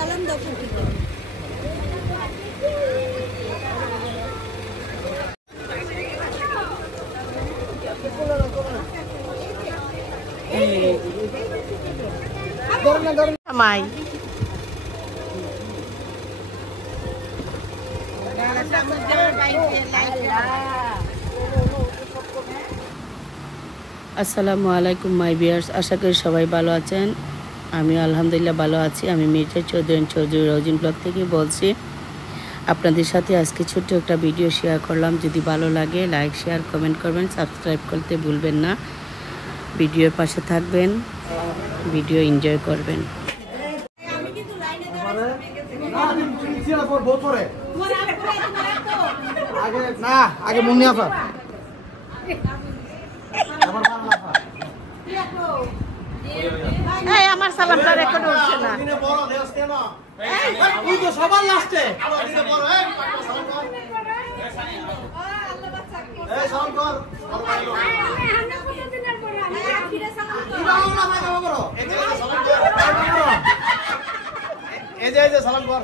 সালাম দাও ফুপিকে। মাই আসসালামু আলাইকুম মাই ভিউয়ার্স, আশা করি সবাই ভালো আছেন। আমি আলহামদুলিল্লাহ ভালো আছি। আমি মির্জা চৌধুরী রোজিন ব্লগ থেকে বলছি। আপনাদের সাথে আজকে ছোট্ট একটা ভিডিও শেয়ার করলাম। যদি ভালো লাগে লাইক শেয়ার কমেন্ট করবেন, সাবস্ক্রাইব করতে ভুলবেন না। ভিডিওর পাশে থাকবেন, ভিডিও এনজয় করবেন। আগে মুন্নি আপা আমার সালামটা রেকর্ড হচ্ছে না। সবার লাস্টে সালাম কর। সালাম কর।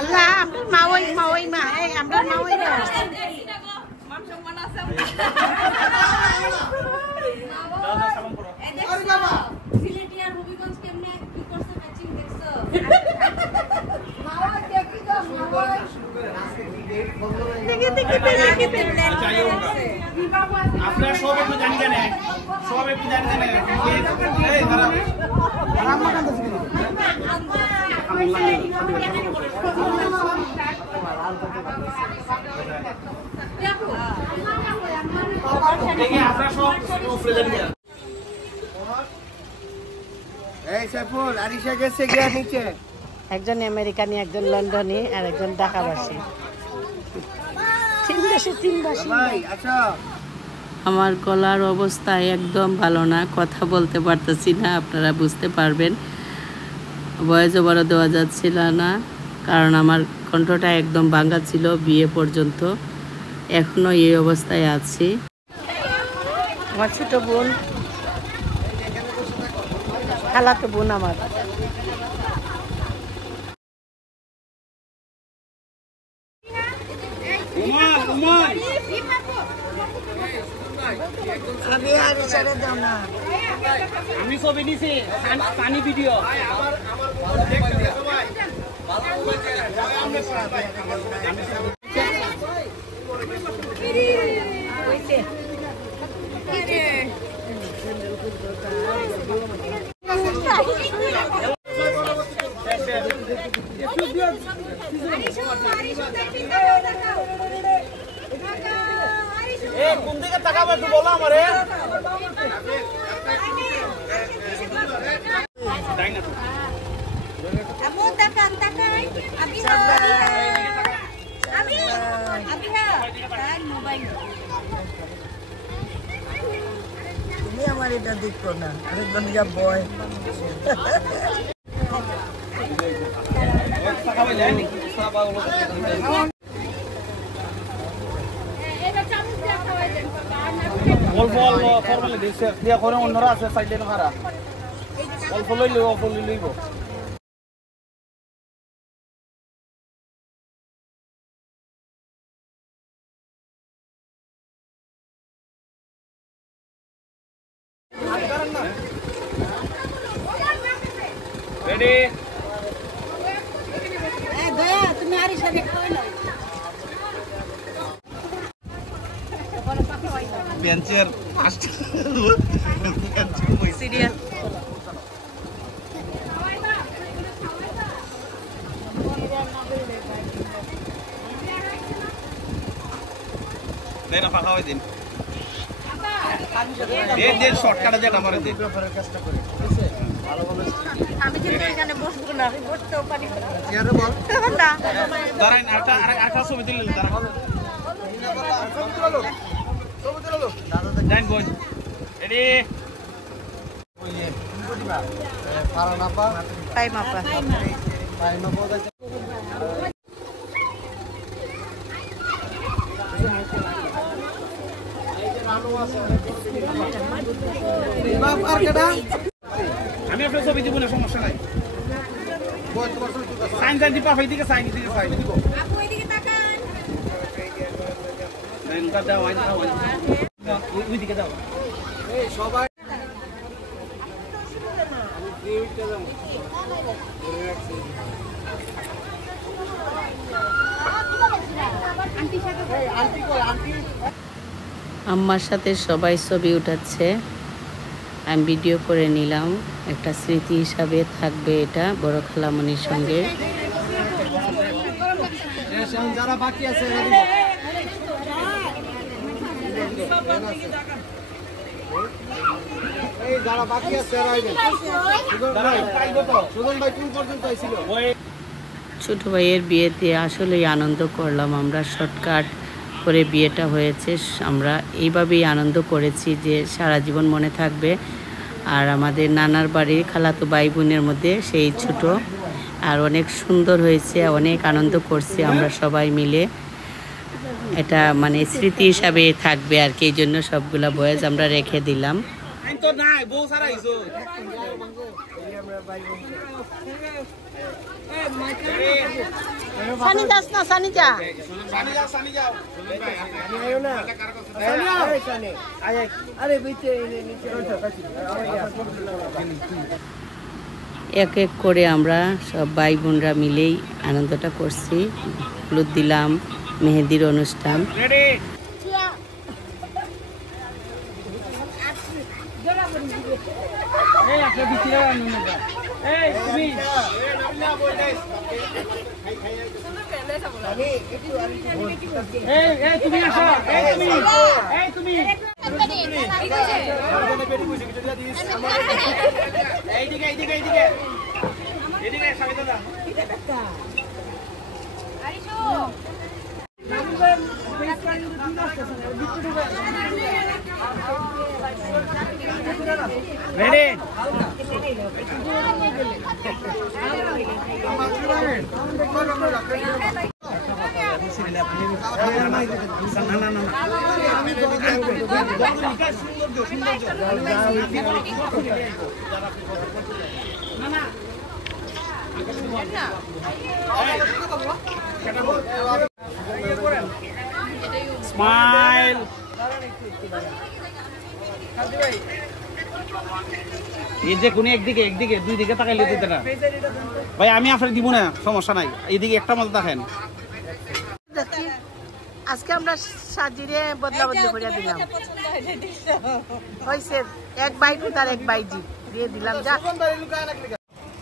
আল্লাহ আপনার মাওই মা এই আমরা মাওই না আপনারা সব একটু জানতেন, সব একটু জানতেন। একজন আমেরিকানি, একজন লন্ডনী আর একজন ঢাকাবাসী। আমার গলার অবস্থা একদম ভালো না, কথা বলতে পারতেছি না। আপনারা বুঝতে পারবেন, ভয়েস ওভারও দেওয়া যাচ্ছিল না, কারণ আমার কণ্ঠটা একদম ভাঙা ছিল বিয়ে পর্যন্ত। এখনো এই অবস্থায় আছি। আমার ছোট বোন, খালাতো বোন আমার। আমি ছবি নিছি, পানি ভিডিও। কোন দিকে তাকাবো একটু বলো আমারে। তুমি আমার এটা দেখো না, আরেকজন যা বয়। অল্প অল্প ফর্মালি দিচ্ছে দিয়া করে অন্যরা আছে সাইডে খারা অল্প লইলেও অল্প লইব। রেডি তুমি আরি সাথে কই নাও বেঞ্চের সিরিয়াস দেনা ফাঁকা হয়ে দিন দে শর্টকাটে যেটা আমারে দে আমি কিন্তু এখানে বসবো না আমি বসতেও পারি না ইয়ারে বল না দাঁড়ান আরেকটা ছবি তুললেন দাঁড়ান জান বল রেডি ওইয়ে তুমি দিবা পারা না পা পাই মাপা পাই না পা আমি আপনার ছবি দিব না সমস্যা নাই সাইন সাইন দিবা এইদিকে সাইন দিব আপু এইদিকে তাকান সাইন দাও ওইদিকে দাও এই সবাই আমি প্রিভিউটা দাও আন্টি সাথে আন্টি কই আন্টি আম্মার সাথে সবাই ছবি উঠাচ্ছে আমি ভিডিও করে নিলাম একটা স্মৃতি হিসাবে থাকবে এটা বড় খালামণির সঙ্গে যারা বাকি আছে এই যারা বাকি আছে সুজন ভাই কোন পর্যন্ত আইছিল ছোট ভাইয়ের বিয়েতে আসলেই আনন্দ করলাম আমরা শর্টকাট করে বিয়েটা হয়েছে আমরা এইভাবেই আনন্দ করেছি যে সারা জীবন মনে থাকবে আর আমাদের নানার বাড়ির খালাতো ভাই বোনের মধ্যে সেই ছোট আর অনেক সুন্দর হয়েছে অনেক আনন্দ করছি আমরা সবাই মিলে এটা মানে স্মৃতি হিসাবে থাকবে আর কি এই জন্য সবগুলা বয়স আমরা রেখে দিলাম তো নাই বউ সারা আইছো সানি যাস না সানি যা সানি যাও ভাই আপনি আইও না সানি আয় আরে বিতে নিচে এক এক করে আমরা সব ভাই বোনরা মিলেই আনন্দটা করছি হলুদ দিলাম মেহেদির অনুষ্ঠান রেডি এই আপনি ভিতরে আনুন না এই তুমি এই তুমি আসো এই তুমি এইদিকে এইদিকে এইদিকে এইদিকে সামনে দাদা আরিশো রেডি স্মাইল এই যে কোন একদিকে একদিকে দুই দিকে তাকাইলে দিতে না ভাই আমি আপনার দিব না সমস্যা নাই এইদিকে একটা মতো দেখেন আজকে আমরা সাজিরে বদলা বদলি করে দিলাম হইছে এক ভাই পুতার এক ভাইজি দিয়ে দিলাম যা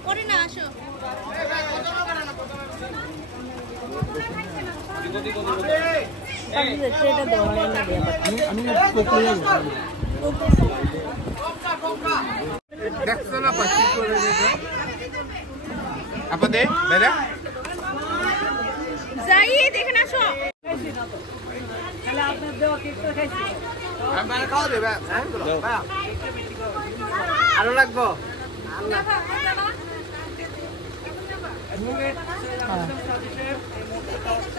করে না আসো সেটা দেওয়া হয় না আমি দেখছো না পাচ্ছি করে দিতে আপা দে দাদা যাই দেখেন আসো তাহলে আপনার দেওয়া কেক তো খাইছি আমি মানে খাওয়া দেবে আরো লাগবো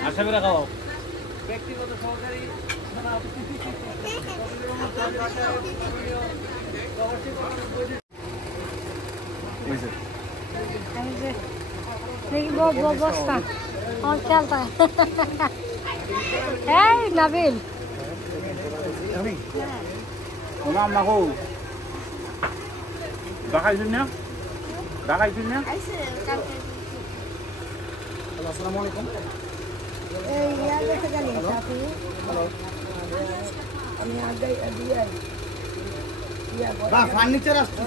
আশা করে খাও ব্যক্তিগত সহকারী बस्ता और चलता है hey, Nabeel Mama ko. Baka yun niya? ঢাকাইছিস না? আসসালামু আলাইকুম। ফার্নিচার আসছে